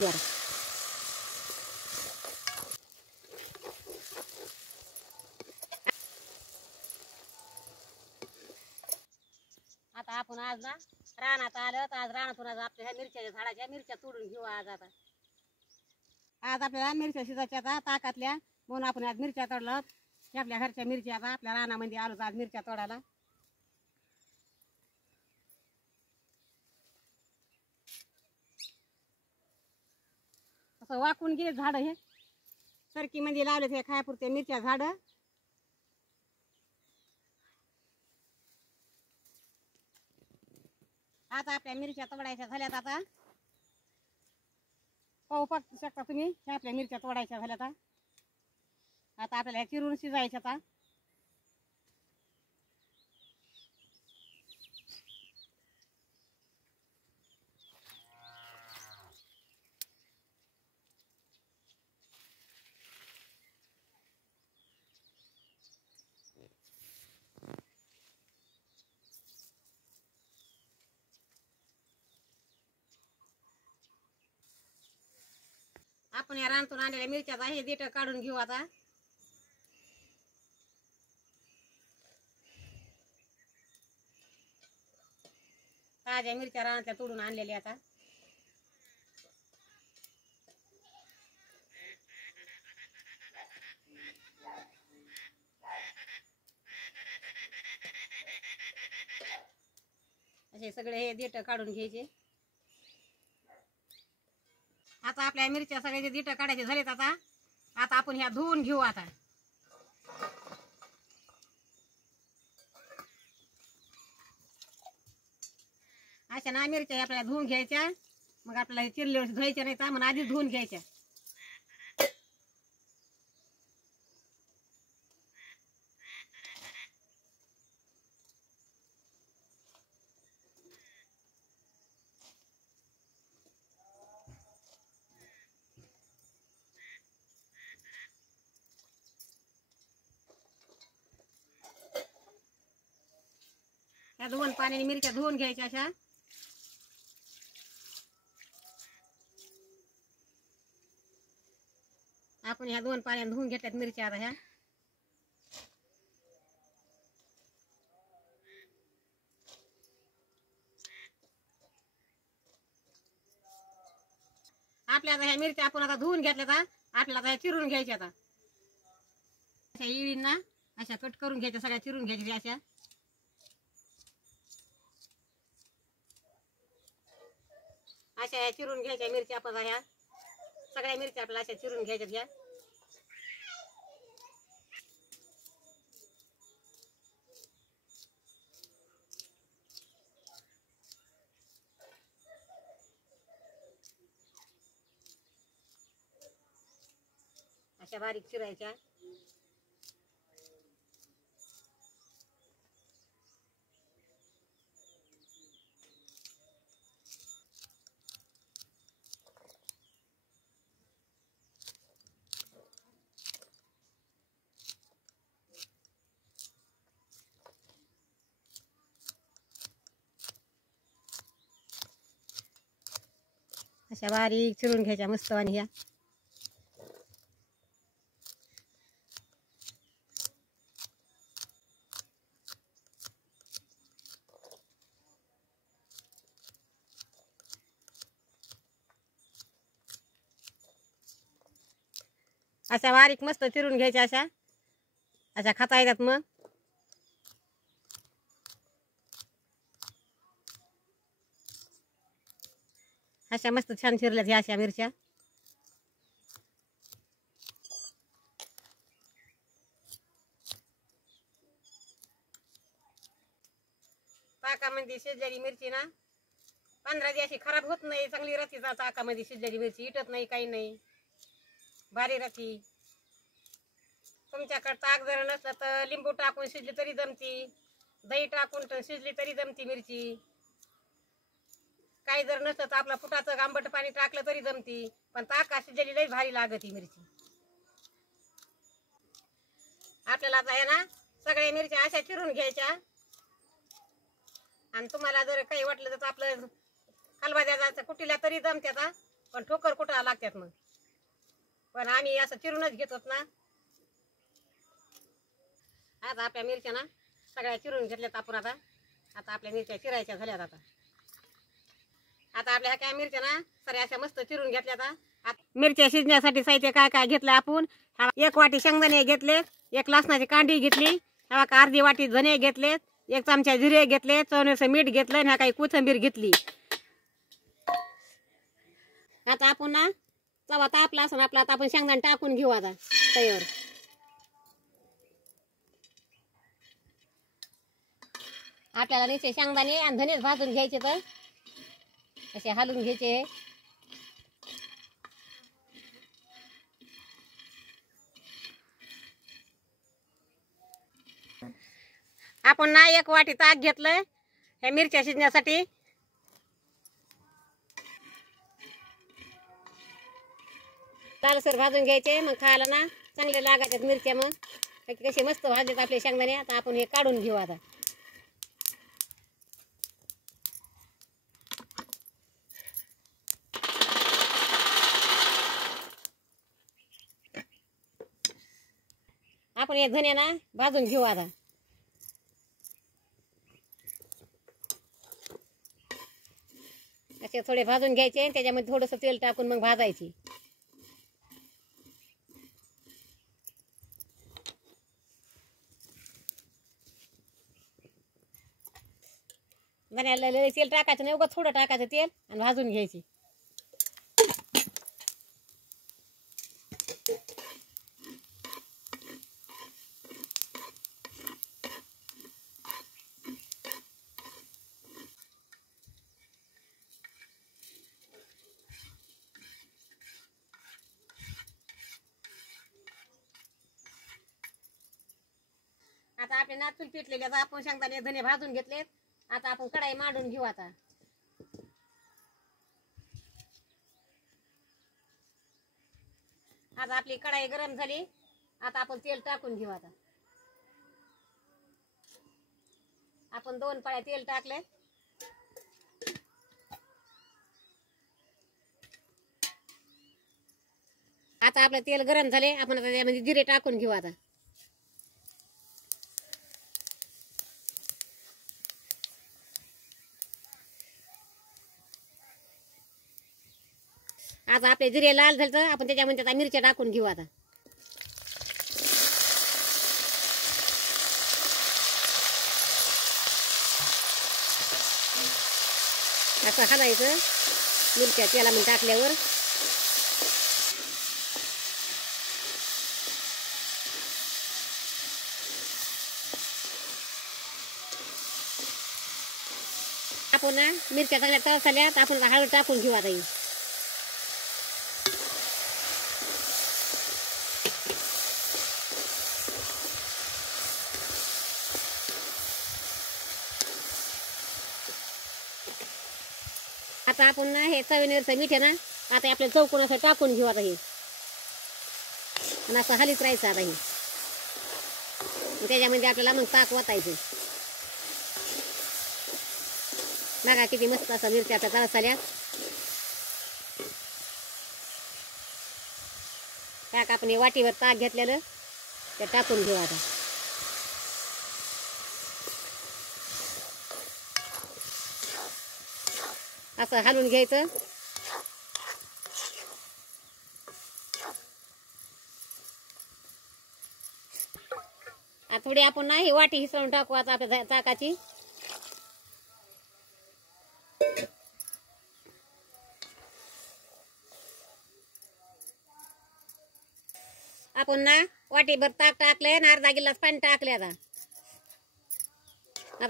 आता आपण आज ना रानात आलं तर आज रानातून आज आपल्या मिरच्याच्या झाडाच्या मिरच्या तोडून घेऊ आज आपल्याला मिरच्या शिजायच्या आता ताकातल्या म्हणून आपण आज मिरच्या तोडलं आपल्या घरच्या मिरच्या आता आपल्या रानामध्ये आलो आज मिरच्या तोडायला असं वाकून गेले झाड हे सरकी मध्ये लावले ते खायापुरते मिरच्या झाड आता आपल्या मिरच्या तोडायच्या झाल्यात आता पाहू शकता तुम्ही ह्या आपल्या मिरच्या तोडायच्या झाल्यात आता आपल्याला चिरून शिजायच्या आता आपण या रानातून आणलेल्या मिरच्या हे देठ काढून घेऊ आता ताज्या मिरच्या रानातल्या तोडून आणलेल्या आता असे सगळे हे देठ काढून घ्यायचे आता आपल्या मिरच्या सगळ्याचे देठ काढायचे झालेत आता आपण ह्या धुवून घेऊ आता अशा ना मिरच्या आपल्याला धुवून घ्यायच्या मग आपल्याला चिरले धुवायच्या नाही तर म्हणून आधीच धुवून घ्यायच्या या धुवून पाण्याने मिरच्या धुवून घ्यायच्या अशा आपण ह्या दोन पाण्याने धुवून घेतल्यात मिरच्या आता ह्या आपल्या आता ह्या मिरच्या आपण आता धुवून घेतल्यात आपल्याला आता ह्या चिरून घ्यायच्या आता अशा इळींना अशा कट करून घ्यायच्या सगळ्या चिरून घ्यायच्या अशा अशा चिरून घ्यायच्या मिरच्या आपण ह्या सगळ्या मिरच्या आपल्याला अशा चिरून घ्यायच्या ह्या अशा बारीक चिरायच्या अशा बारीक चिरून घ्यायच्या मस्त आणि ह्या अशा बारीक मस्त चिरून घ्यायच्या अशा अशा खाता येतात मग अशा मस्त छान चिरल्यात ह्या अशा मिरच्या ताकामध्ये शिजलेली मिरची ना 15 दिवस खराब होत नाही चांगली राहते ताकामध्ये शिजलेली मिरची इटत नाही काही नाही भारी राहती तुमच्याकडे ताक जर नसलं तर लिंबू टाकून शिजली तरी जमती दही टाकून शिजली तरी जमती मिरची काही जर नसलं तर आपला फुटाचं आंबट पाणी टाकलं तरी जमती पण ताका शिजलेली लई भारी लागती मिरची आपल्याला आता आहे ना सगळ्या मिरच्या अशा चिरून घ्यायच्या आणि तुम्हाला जर काही वाटलं तर आपलं खलबत्त्याचा कुटीला तरी जमते आता पण ठोकर कुठं लागतात मग. पण आम्ही असं चिरूनच घेतो ना. आता आपल्या मिरच्या ना सगळ्या चिरून घेतल्यात आपण. आता आपल्या मिरच्या चिरायच्या झाल्यात. आता आपल्या ह्या काय मिरच्या ना सगळ्या अशा मस्त चिरून घेतल्यात. आता मिरच्या शिजण्यासाठी साहित्य काय काय घेतलं आपण. 1 वाटी शेंगदाणे घेतले, 1 लसणाची कांडी घेतली, अर्धी वाटी धने घेतलेत, 1 चमचा जिरे घेतले, चवीनुसार मीठ घेतलं, ह्या काही कोथिंबीर घेतली. आता आपण ना तवा तापला असं आपला आता आपण शेंगदाणे टाकून घेऊ आता तयार. आपल्याला नुसते शेंगदाणे आणि धनेच भाजून घ्यायचे, तर असे हलवून घ्यायचे. आपण ना 1 वाटी ताक घेतलंय ह्या मिरच्या शिजण्यासाठी. लालसर भाजून घ्यायचे, मग खायला ना चांगले लागायचे मिरच्या. मग कसे मस्त भाजलेत आपले शेंगदाणे. आता आपण हे काढून घेऊ. आता आपण हे धने ना भाजून घेऊ. आता असे थोडे भाजून घ्यायचे, त्याच्यामध्ये थोडंसं तेल टाकून मग भाजायची. धन्याला लय तेल टाकायचं नाही, उगाच थोडं टाकायचं तेल आणि भाजून घ्यायची. आता आपले नाचून पिटलेले आपण शेंगदाणे धने भाजून घेतलेत. आता आपण कढाई मांडून घेऊ. आता आपली कढाई गरम झाली. आता आपण तेल टाकून घेऊ. आता आपण 2 पळ्या तेल टाकले. आता आपलं तेल गरम झाले. आपण आता त्यामध्ये जिरे टाकून घेऊ. आता आपले जिरे लाल झाले तर आपण त्याच्यामध्ये आता मिरच्या टाकून घेऊ. आता असं हलायचं मिरच्या तेलामध्ये टाकल्यावर. आपण ना मिरच्या चांगल्या तळसाल्या तर आपण हळद टाकून घेऊ. आता आता आपण ना हे चवीनुसार मीठ आहे ना आता आपल्या चौकोन असं टाकून घेऊ. आता हे आणि असं हलीत राहायचं. आता हे त्याच्यामध्ये आपल्याला मग ताक ओतायचं. बघा किती मस्त असं मिरच्या आपल्या तळसाल्या. ताक आपण वाटीवर ताक घेतलेलं ते टाकून घेऊ. आता असं हलवून घ्यायचं. थोडी आपण ना ही वाटी हिसळून टाकू आता आपल्या ताकाची. आपण ना वाटीभर ताक टाकले आणि अर्धा गिलास पाणी टाकले. आता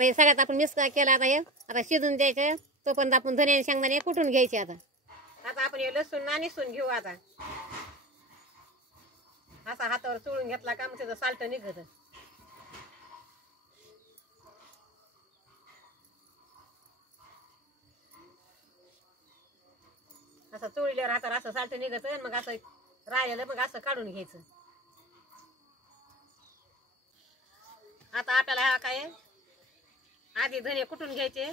हे सगळ्यात आपण मिक्स केला. आता शिजून द्यायचं. तोपर्यंत आपण धने आणि शेंगदाणे कुटून घ्यायचे. आता आपण हे लसूण निसून घेऊ. आता असा हातावर चोळून घेतला का मग त्याचं साल्ट निघत. असं चोळल्यावर हातावर असं साल्ट निघत. मग असं राहिलेलं मग असं काढून घ्यायचं. आता आपल्याला काय आधी धने कुटून घ्यायचे.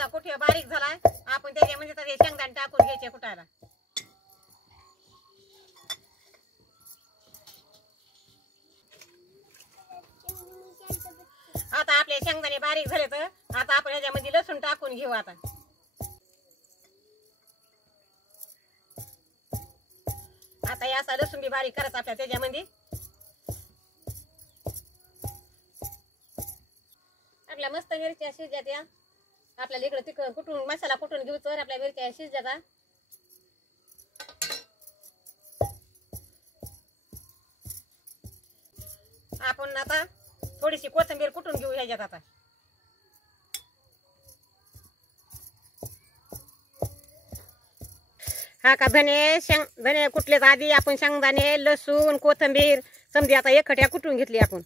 आता कुठे बारीक झालाय आपण त्याच्यामध्ये तर हे शेंगदाणे टाकून घ्यायचे कुटायला. आता आपले शेंगदाणे बारीक झाले तर आता आपण ह्याच्यामध्ये लसूण टाकून घेऊ. आता हे असा लसूण बी बारीक करायचा आपल्या त्याच्यामध्ये. आपल्या मस्त मिरच्या शिजल्यात या. आपल्याला इकडे तिकडे कुठून मसाला कुठून घेऊ तर आपल्या मिरच्या शिजल्यात. आपण आता थोडीशी कोथिंबीर कुटून घेऊ ह्याच्यात. आता हा का धने कुटलेच आधी आपण शेंगदाणे लसूण कोथिंबीर समजी आता एकखट्या कुटून घेतली आपण.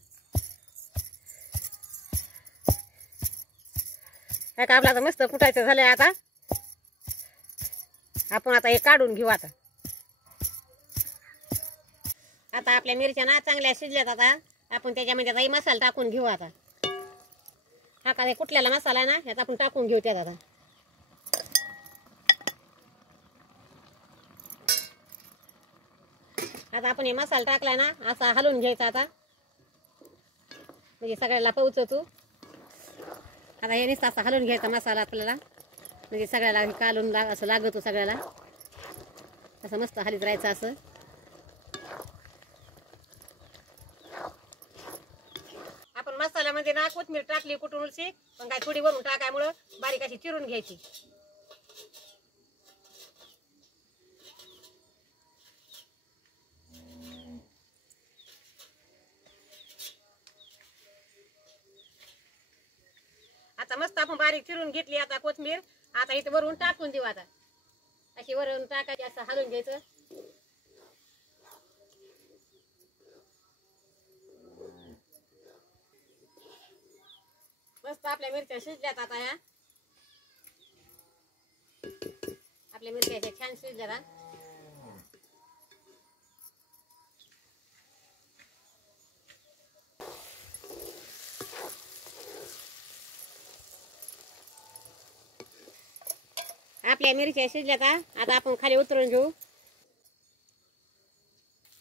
हा का आपला मस्त कुटायचं झालंय. आता आपण आता हे काढून घेऊ. आता आपल्या मिरच्या ना चांगल्या शिजल्यात. आता आपण त्याच्यामध्ये आता मसाला टाकून घेऊ. आता हा का कुठल्याला मसाला आहे ना यात आपण टाकून घेऊ त्यात. आता आपण हे मसाला टाकला ना असा हलवून घ्यायचा. आता म्हणजे सगळ्याला पोहोचतो. आता हे नुसतं असं हलवून घ्यायचा मसाला आपल्याला म्हणजे सगळ्याला कालून असं लागतो. सगळ्याला असं मस्त हलीत राहायचं. असं आपण मसाल्यामध्ये ना कोथिंबीर टाकली कुठून उलशी पण काय थोडी वरून टाकायमुळं बारीक अशी चिरून घ्यायची. आता मस्त आपण बारीक चिरून घेतली आता कोथिंबीर. आता इथे वरून टाकून देऊ. आता अशी वरून टाकायची असं हलवून घ्यायचं. मस्त आपल्या मिरच्या शिजल्यात. आता ह्या आपल्या मिरच्या छान शिजल्यात. आपल्या मिरच्या शिजल्यात. आता आपण खाली उतरून घेऊ.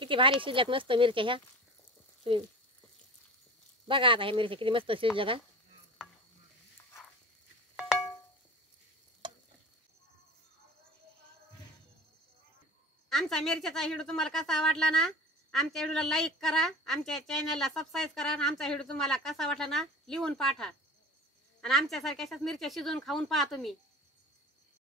किती भारी शिजल्यात मस्त मिरच्या ह्या. बघा आता ह्या मिरच्या किती मस्त शिजल्यात. आमचा मिरच्याचा व्हिडिओ तुम्हाला कसा वाटला ना आमच्या व्हिडिओला लाईक करा. आमच्या चॅनलला सबस्क्राईब करा. आणि आमचा व्हिडिओ तुम्हाला कसा वाटला ना लिहून पाठवा. आणि आमच्यासारख्या अशाच मिरच्या शिजवून खाऊन पहा तुम्ही.